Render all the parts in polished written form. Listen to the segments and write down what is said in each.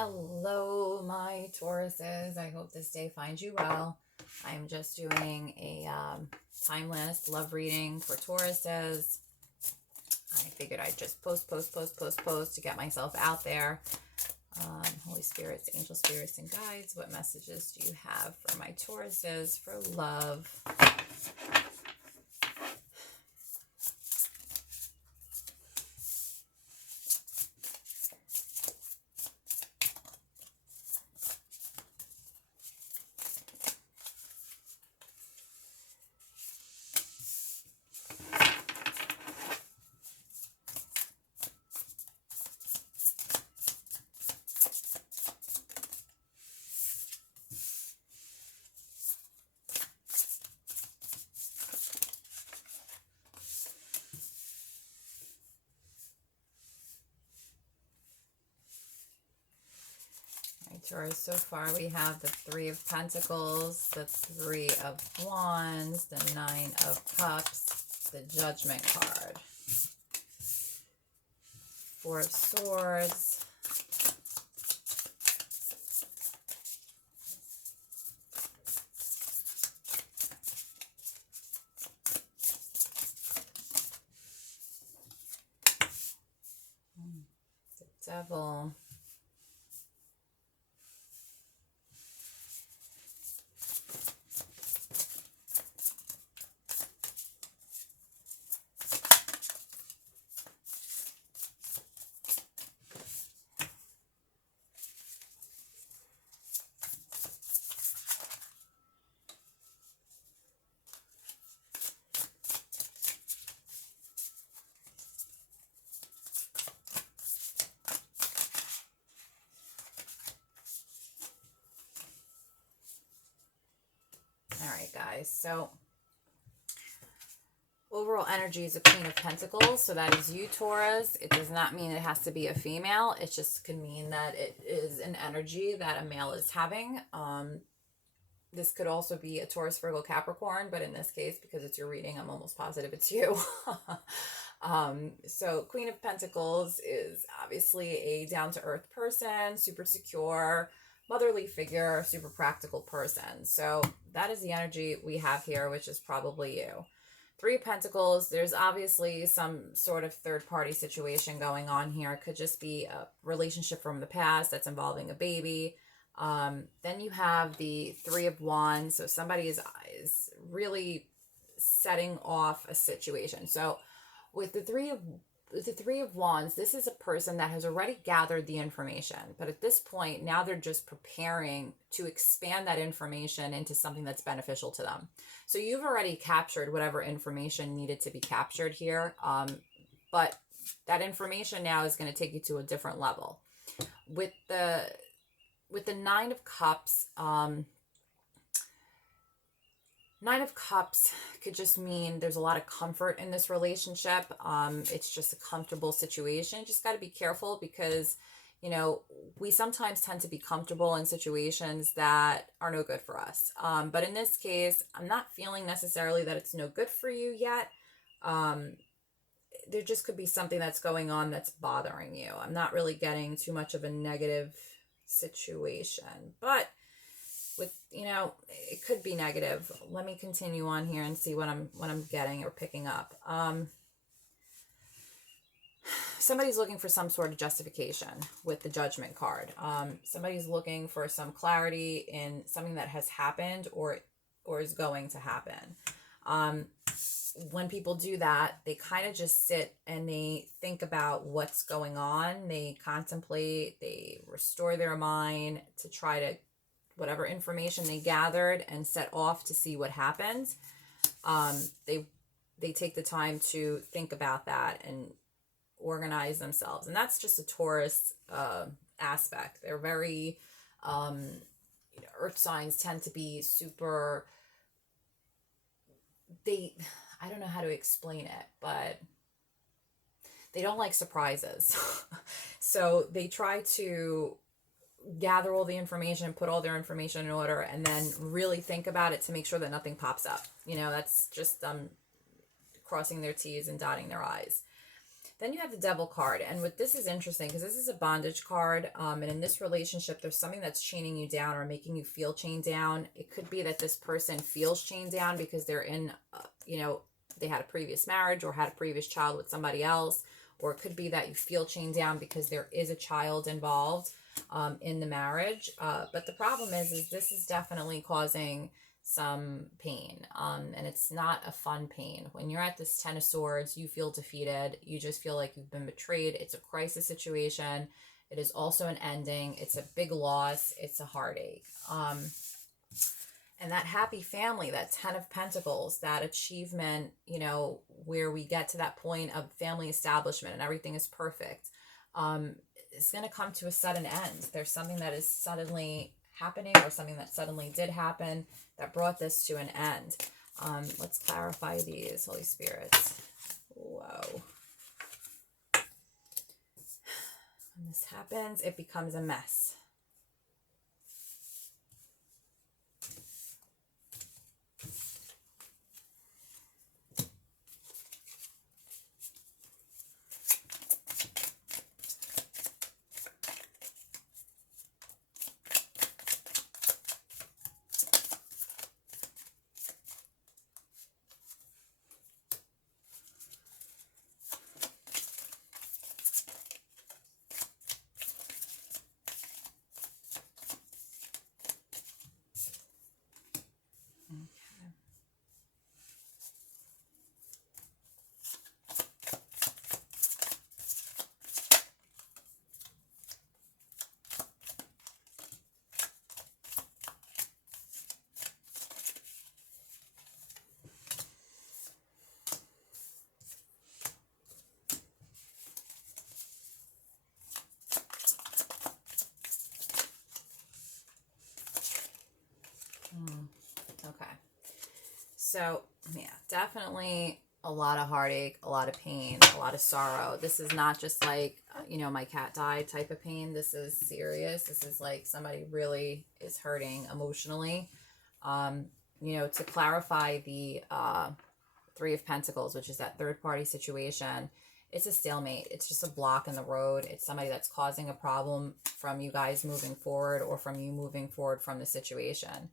Hello, my Tauruses. I hope this day finds you well. I'm just doing a timeless love reading for Tauruses. I figured I'd just post to get myself out there. Holy Spirits, Angel Spirits, and Guides, what messages do you have for my Tauruses for love? Taurus, so far we have the Three of Pentacles, the Three of Wands, the Nine of Cups, the Judgment card, Four of Swords, the Devil, guys. So overall energy is a Queen of Pentacles, so that is you, Taurus. It does not mean it has to be a female. It just could mean that it is an energy that a male is having. This could also be a Taurus, Virgo, Capricorn, but in this case, because it's your reading, I'm almost positive it's you. So Queen of Pentacles is obviously a down-to-earth person, super secure, motherly figure, super practical person. So that is the energy we have here, which is probably you. Three of Pentacles, there's obviously some sort of third-party situation going on here. It could just be a relationship from the past that's involving a baby. Then you have the Three of Wands. So somebody is really setting off a situation. So with the Three of Wands, this is a person that has already gathered the information, but at this point, now they're just preparing to expand that information into something that's beneficial to them. So you've already captured whatever information needed to be captured here, but that information now is going to take you to a different level. With the Nine of Cups, Nine of Cups could just mean there's a lot of comfort in this relationship. It's just a comfortable situation. Just got to be careful because, you know, we sometimes tend to be comfortable in situations that are no good for us. But in this case, I'm not feeling necessarily that it's no good for you yet. There just could be something that's going on that's bothering you. I'm not really getting too much of a negative situation, but with, you know, it could be negative. Let me continue on here and see what I'm getting or picking up. Somebody's looking for some sort of justification with the Judgment card. Somebody's looking for some clarity in something that has happened or is going to happen. When people do that, they kind of just sit and they think about what's going on. They contemplate, they restore their mind to try to whatever information they gathered and set off to see what happens. They take the time to think about that and organize themselves. And that's just a Taurus aspect. They're very, earth signs tend to be super, I don't know how to explain it, but they don't like surprises. So they try to gather all the information, put all their information in order, and then really think about it to make sure that nothing pops up. You know, that's just crossing their T's and dotting their I's. Then you have the Devil card. And what this is interesting, because this is a bondage card. And in this relationship, there's something that's chaining you down or making you feel chained down. It could be that this person feels chained down because they're in, you know, they had a previous marriage or had a previous child with somebody else. Or it could be that you feel chained down because there is a child involved in the marriage. But the problem is this is definitely causing some pain, and it's not a fun pain. When you're at this Ten of Swords, you feel defeated. You just feel like you've been betrayed. It's a crisis situation. It is also an ending. It's a big loss. It's a heartache. And that happy family, that Ten of Pentacles, that achievement, you know, where we get to that point of family establishment and everything is perfect, it's going to come to a sudden end. There's something that is suddenly happening, or something that suddenly did happen that brought this to an end. Let's clarify these, Holy Spirits. Whoa. When this happens, it becomes a mess. Okay. So, yeah, definitely a lot of heartache, a lot of pain, a lot of sorrow. This is not just like, you know, my cat died type of pain. This is serious. This is like somebody really is hurting emotionally. You know, to clarify the Three of Pentacles, which is that third party situation, it's a stalemate. It's just a block in the road. It's somebody that's causing a problem from you guys moving forward, or from you moving forward from the situation.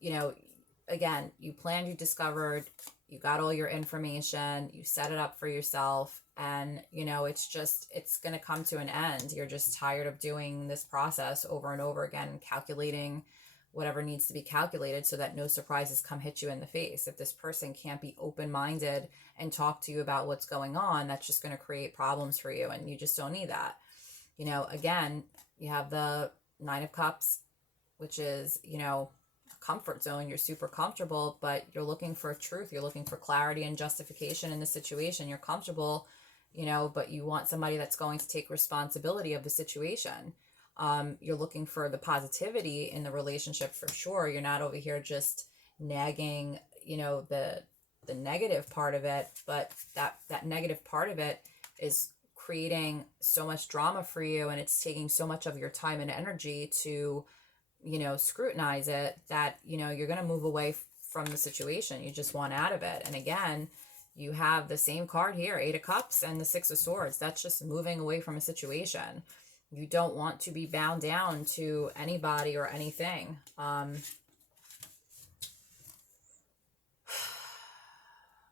You know, again, you planned, you discovered, you got all your information, you set it up for yourself, and, you know, it's going to come to an end. You're just tired of doing this process over and over again, calculating whatever needs to be calculated so that no surprises come hit you in the face. If this person can't be open-minded and talk to you about what's going on, that's just going to create problems for you, and you just don't need that. You know, again, you have the Nine of Cups, which is, you know, comfort zone. You're super comfortable, but you're looking for truth. You're looking for clarity and justification in the situation. You're comfortable, you know, but you want somebody that's going to take responsibility of the situation. You're looking for the positivity in the relationship for sure. You're not over here just nagging, you know, the negative part of it, but that negative part of it is creating so much drama for you, and it's taking so much of your time and energy to, you know, scrutinize it, that, you know, you're going to move away from the situation. You just want out of it. And again, you have the same card here, Eight of Cups and the Six of Swords. That's just moving away from a situation. You don't want to be bound down to anybody or anything.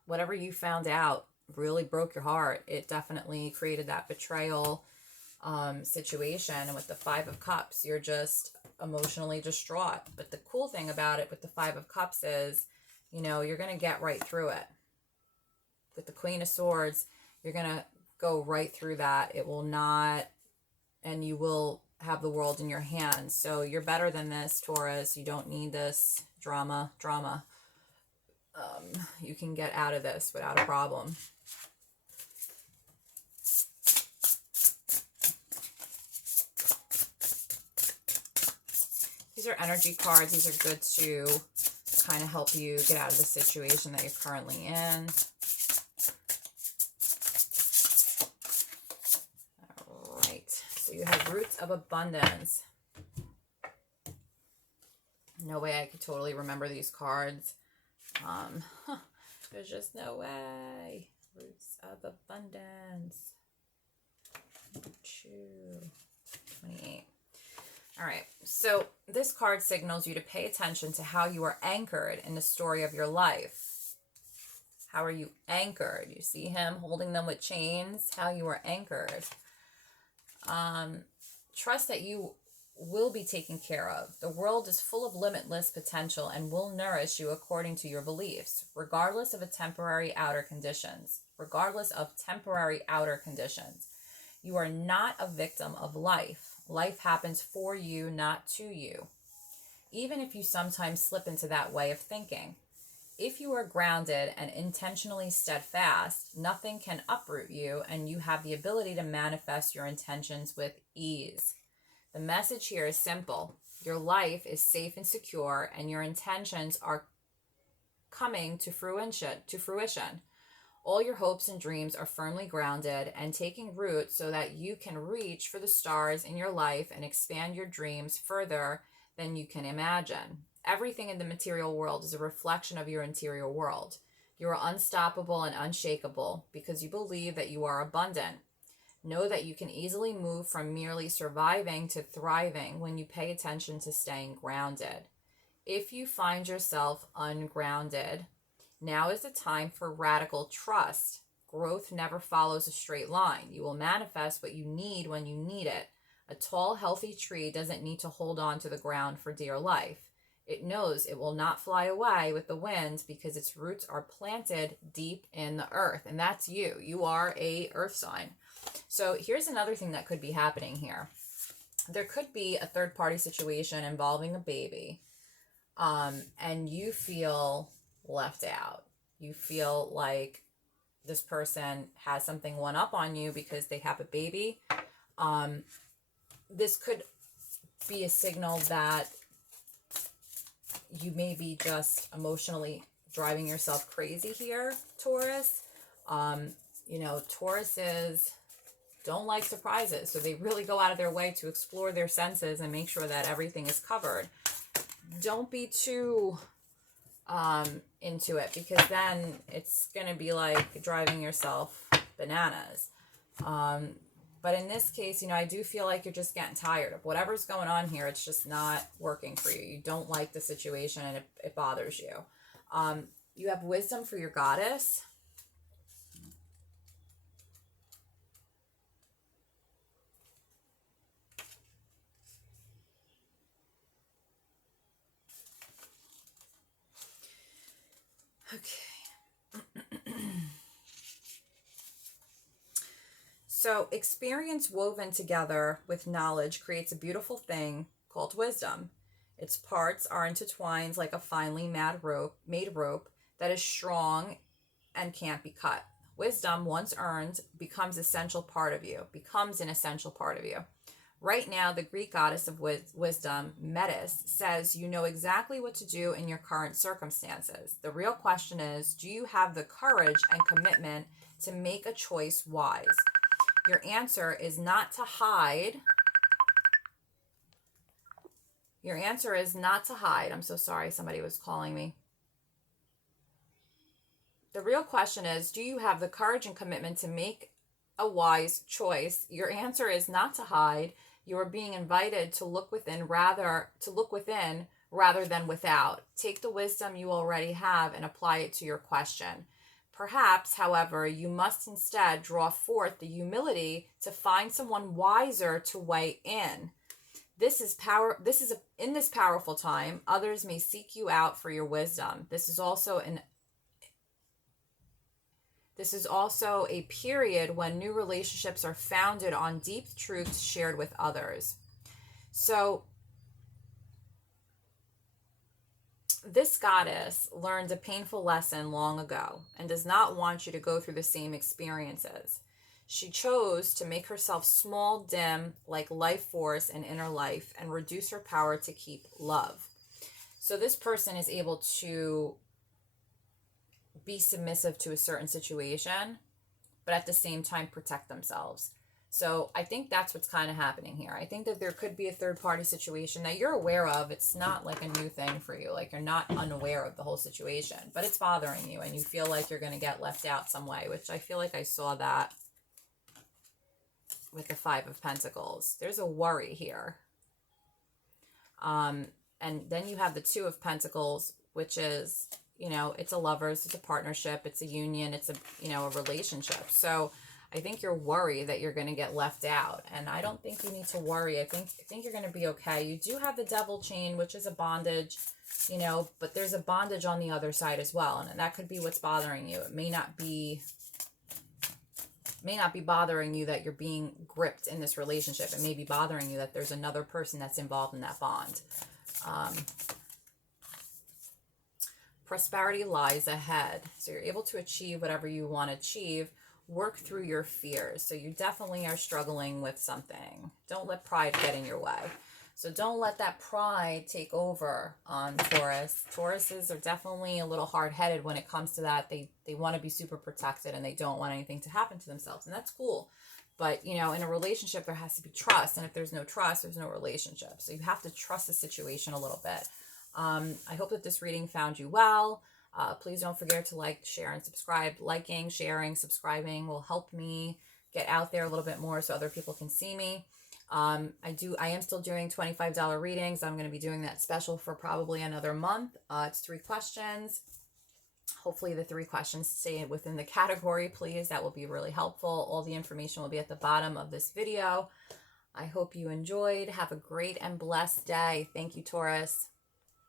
Whatever you found out really broke your heart. It definitely created that betrayal situation. And with the Five of Cups, you're just emotionally distraught. But the cool thing about it with the Five of Cups is, you know, you're going to get right through it. With the Queen of Swords, you're going to go right through that. It will not, and you will have the world in your hands. So you're better than this, Taurus. You don't need this drama. You can get out of this without a problem. These are energy cards. These are good to kind of help you get out of the situation that you're currently in. All right. So you have Roots of Abundance. No way I could totally remember these cards. There's just no way. Roots of abundance. 2, 28. All right, so this card signals you to pay attention to how you are anchored in the story of your life. How are you anchored? You see him holding them with chains, how you are anchored. Trust that you will be taken care of. The world is full of limitless potential and will nourish you according to your beliefs, regardless of temporary outer conditions. Regardless of temporary outer conditions. You are not a victim of life. Life happens for you, not to you. Even if you sometimes slip into that way of thinking. If you are grounded and intentionally steadfast, nothing can uproot you, and you have the ability to manifest your intentions with ease. The message here is simple. Your life is safe and secure, and your intentions are coming to fruition. All your hopes and dreams are firmly grounded and taking root so that you can reach for the stars in your life and expand your dreams further than you can imagine. Everything in the material world is a reflection of your interior world. You are unstoppable and unshakable because you believe that you are abundant. Know that you can easily move from merely surviving to thriving when you pay attention to staying grounded. If you find yourself ungrounded, now is the time for radical trust. Growth never follows a straight line. You will manifest what you need when you need it. A tall, healthy tree doesn't need to hold on to the ground for dear life. It knows it will not fly away with the wind because its roots are planted deep in the earth. And that's you. You are a earth sign. So here's another thing that could be happening here. There could be a third-party situation involving a baby, and you feel left out. You feel like this person has something one up on you because they have a baby. This could be a signal that you may be just emotionally driving yourself crazy here, Taurus. Tauruses don't like surprises, so they really go out of their way to explore their senses and make sure that everything is covered. Don't be too into it, because then it's going to be like driving yourself bananas. But in this case, I do feel like you're just getting tired of whatever's going on here. It's just not working for you. You don't like the situation and it bothers you. You have wisdom for your goddess. Okay. So experience woven together with knowledge creates a beautiful thing called wisdom. Its parts are intertwined like a finely made rope that is strong and can't be cut. Wisdom, once earned, becomes an essential part of you. Right now, the Greek goddess of wisdom, Metis, says you know exactly what to do in your current circumstances. The real question is, do you have the courage and commitment to make a choice wise? Your answer is not to hide. I'm so sorry, somebody was calling me. The real question is, do you have the courage and commitment to make a wise choice? Your answer is not to hide. You are being invited to look within rather than without. Take the wisdom you already have and apply it to your question. Perhaps, however, you must instead draw forth the humility to find someone wiser to weigh in. In this powerful time, others may seek you out for your wisdom. This is also a period when new relationships are founded on deep truths shared with others. So this goddess learned a painful lesson long ago and does not want you to go through the same experiences. She chose to make herself small, dim, like life force and inner life, and reduce her power to keep love. So this person is able to be submissive to a certain situation, but at the same time protect themselves. So I think that's what's kind of happening here. I think that there could be a third party situation that you're aware of. It's not like a new thing for you. Like you're not unaware of the whole situation, but it's bothering you and you feel like you're going to get left out some way, which I feel like I saw that with the Five of Pentacles. There's a worry here. And then you have the Two of Pentacles, which is, you know, it's a lovers, it's a partnership, it's a union, it's a, you know, a relationship. So I think you're worried that you're going to get left out. And I don't think you need to worry. I think you're going to be okay. You do have the Devil chain, which is a bondage, you know, but there's a bondage on the other side as well. And that could be what's bothering you. It may not be bothering you that you're being gripped in this relationship. It may be bothering you that there's another person that's involved in that bond. Prosperity lies ahead. So you're able to achieve whatever you want to achieve. Work through your fears. So you definitely are struggling with something. Don't let pride get in your way. So don't let that pride take over on Taurus. Tauruses are definitely a little hard-headed when it comes to that. They want to be super protected and they don't want anything to happen to themselves. And that's cool. But, you know, in a relationship, there has to be trust. And if there's no trust, there's no relationship. So you have to trust the situation a little bit. I hope that this reading found you well. Please don't forget to like, share, and subscribe. Liking, sharing, subscribing will help me get out there a little bit more so other people can see me. I am still doing $25 readings. I'm going to be doing that special for probably another month. It's 3 questions. Hopefully the 3 questions stay within the category, please. That will be really helpful. All the information will be at the bottom of this video. I hope you enjoyed. Have a great and blessed day. Thank you, Taurus.